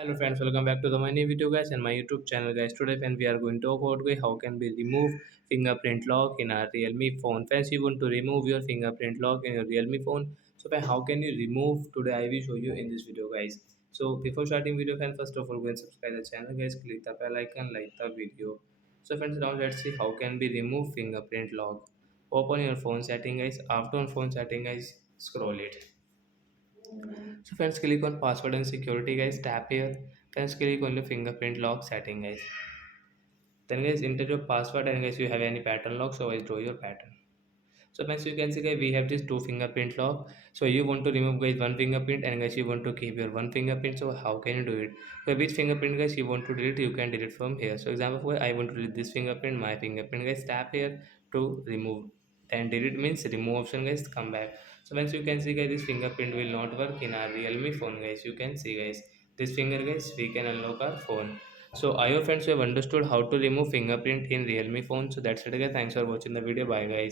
Hello friends, welcome back to the my new video guys and my YouTube channel guys. Today friends we are going to talk about how can we remove fingerprint lock in our Realme phone. Friends, you want to remove your fingerprint lock in your Realme phone. So friends, how can you remove? Today I will show you in this video guys. So before starting video friends, first of all go and subscribe the channel guys. Click the bell icon, like the video. So friends, now let's see how can we remove fingerprint lock. Open your phone setting guys. After on phone setting guys, scroll it. So friends, click on password and security guys. Tap here. Friends, click on the fingerprint lock setting guys. Then guys, enter your password and guys you have any pattern lock. So guys, draw your pattern. So friends, you can see guys we have this two fingerprint lock. So you want to remove guys one fingerprint and guys you want to keep your one fingerprint. So how can you do it? So which fingerprint guys you want to delete? You can delete from here. So example for I want to delete this fingerprint, my fingerprint guys. Tap here to remove. Then delete means remove option guys. Come back. So once you can see guys this fingerprint will not work in our Realme phone guys. You can see guys this finger guys we can unlock our phone. So I hope friends you have understood how to remove fingerprint in Realme phone. So that's it guys. Thanks for watching the video. Bye guys.